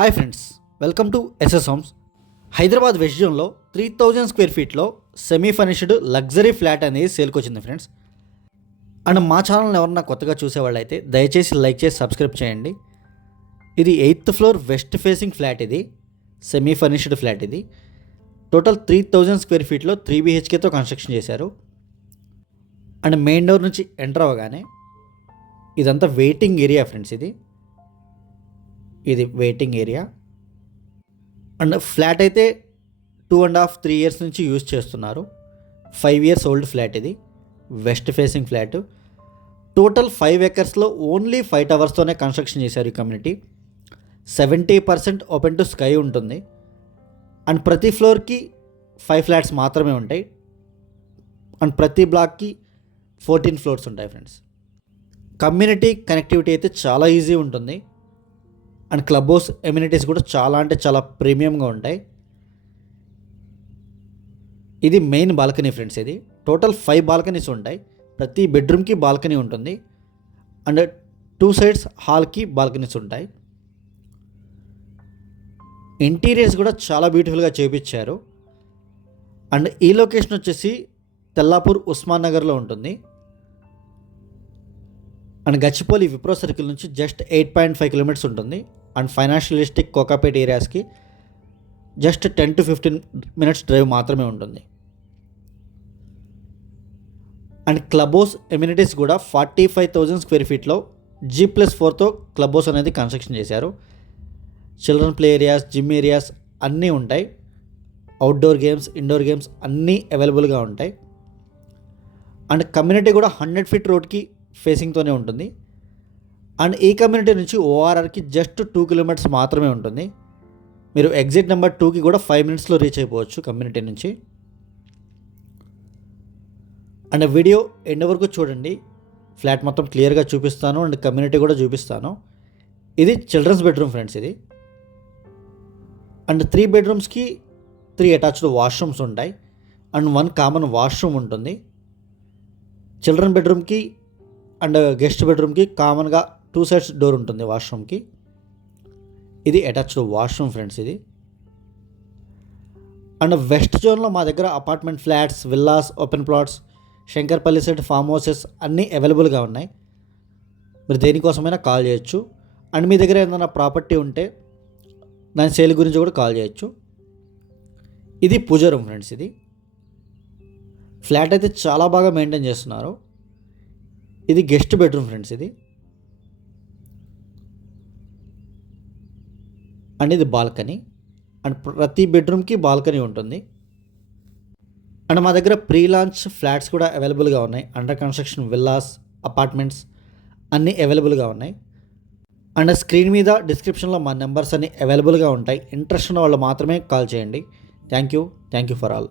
Hi friends, welcome to SS homes. Hyderabad west జోన్లో 3000 square ఫీట్లో semi furnished luxury flat అనేది సేల్కి వచ్చింది ఫ్రెండ్స్. అండ్ మా ఛానల్ని ఎవరన్నా కొత్తగా చూసేవాళ్ళు అయితే దయచేసి లైక్ చేసి సబ్స్క్రైబ్ చేయండి. ఇది 8th floor west facing flat. ఇది సెమీ ఫర్నిష్డ్ ఫ్లాట్. ఇది టోటల్ 3000 స్క్వేర్ ఫీట్లో 3 BHKతో కన్స్ట్రక్షన్ చేశారు. అండ్ మెయిన్ డోర్ నుంచి ఎంటర్ అవ్వగానే ఇదంతా వెయిటింగ్ ఏరియా ఫ్రెండ్స్. ఇది వెయిటింగ్ ఏరియా. అండ్ ఫ్లాట్ అయితే 2.5-3 years నుంచి యూజ్ చేస్తున్నారు. 5 years ఓల్డ్ ఫ్లాట్. ఇది వెస్ట్ ఫేసింగ్ ఫ్లాట్. టోటల్ 5 acresలో ఓన్లీ 5 towersతోనే కన్స్ట్రక్షన్ చేశారు ఈ కమ్యూనిటీ. 70% ఓపెన్ టు స్కై ఉంటుంది. అండ్ ప్రతి ఫ్లోర్కి 5 flats మాత్రమే ఉంటాయి. అండ్ ప్రతి బ్లాక్కి 14 floors ఉంటాయి ఫ్రెండ్స్. కమ్యూనిటీ కనెక్టివిటీ అయితే చాలా ఈజీ ఉంటుంది. అండ్ క్లబ్ హౌస్ ఎమ్యూనిటీస్ కూడా చాలా అంటే చాలా ప్రీమియంగా ఉంటాయి. ఇది మెయిన్ బాల్కనీ ఫ్రెండ్స్. ఇది టోటల్ 5 balconies ఉంటాయి. ప్రతి బెడ్రూమ్కి బాల్కనీ ఉంటుంది. అండ్ 2 sides హాల్కి బాల్కనీస్ ఉంటాయి. ఇంటీరియర్స్ కూడా చాలా బ్యూటిఫుల్గా చేయించారు. అండ్ ఈ లొకేషన్ వచ్చేసి తెల్లాపూర్ ఉస్మాన్ నగర్లో ఉంటుంది. అండ్ గచ్చిపోలి విప్రో సర్కిల్ నుంచి జస్ట్ 8.5 kilometers ఉంటుంది. అండ్ ఫైనాన్షియల్ డిస్ట్రిక్ట్ కోకాపేట్ ఏరియాస్కి జస్ట్ 10 to 15 minutes డ్రైవ్ మాత్రమే ఉంటుంది. అండ్ క్లబ్ హౌస్ ఎమ్యూనిటీస్ కూడా 45,000 స్క్వేర్ ఫీట్లో G+4తో క్లబ్ హౌస్ అనేది కన్స్ట్రక్షన్ చేశారు. Children play areas, gym areas అన్నీ ఉంటాయి. అవుట్డోర్ గేమ్స్, ఇండోర్ గేమ్స్ అన్నీ అవైలబుల్గా ఉంటాయి. అండ్ కమ్యూనిటీ కూడా 100 feet రోడ్కి ఫేసింగ్తోనే ఉంటుంది. అండ్ ఈ కమ్యూనిటీ నుంచి ORRకి జస్ట్ 2 kilometers మాత్రమే ఉంటుంది. మీరు ఎగ్జిట్ నెంబర్ 2కి కూడా 5 minutesలో రీచ్ అయిపోవచ్చు కమ్యూనిటీ నుంచి. అండ్ వీడియో ఎండ్ వరకు చూడండి. ఫ్లాట్ మొత్తం క్లియర్గా చూపిస్తాను అండ్ కమ్యూనిటీ కూడా చూపిస్తాను. ఇది చిల్డ్రన్స్ బెడ్రూమ్ ఫ్రెండ్స్. ఇది అండ్ 3 bedrooms-కి 3 attached వాష్రూమ్స్ ఉంటాయి. అండ్ 1 కామన్ వాష్రూమ్ ఉంటుంది. చిల్డ్రన్ బెడ్రూమ్కి అండ్ గెస్ట్ బెడ్రూమ్కి కామన్గా 2 sides డోర్ ఉంటుంది వాష్రూమ్కి. ఇది అటాచ్డ్ వాష్రూమ్ ఫ్రెండ్స్. ఇది అండ్ వెస్ట్ జోన్లో మా దగ్గర apartment flats, villas, open plots, Shankarpally side farm houses అన్నీ అవైలబుల్గా ఉన్నాయి. మీరు దేనికోసమైనా కాల్ చేయొచ్చు. అండ్ మీ దగ్గర ఏదైనా ప్రాపర్టీ ఉంటే దాని సేల్ గురించి కూడా కాల్ చేయొచ్చు. ఇది పూజ రూమ్ ఫ్రెండ్స్. ఇది ఫ్లాట్ అయితే చాలా బాగా మెయింటైన్ చేస్తున్నారు. ఇది గెస్ట్ బెడ్రూమ్ ఫ్రెండ్స్. ఇది అండ్ ఇది బాల్కనీ. అండ్ ప్రతి బెడ్రూమ్కి బాల్కనీ ఉంటుంది. అండ్ మా దగ్గర ప్రీ లాంచ్ ఫ్లాట్స్ కూడా అవైలబుల్గా ఉన్నాయి. అండర్ కన్స్ట్రక్షన్ విల్లాస్, అపార్ట్మెంట్స్ అన్నీ అవైలబుల్గా ఉన్నాయి. అండ్ స్క్రీన్ మీద డిస్క్రిప్షన్లో మా నెంబర్స్ అన్నీ అవైలబుల్గా ఉంటాయి. ఇంట్రెస్ట్ ఉన్న వాళ్ళు మాత్రమే కాల్ చేయండి. Thank you for all.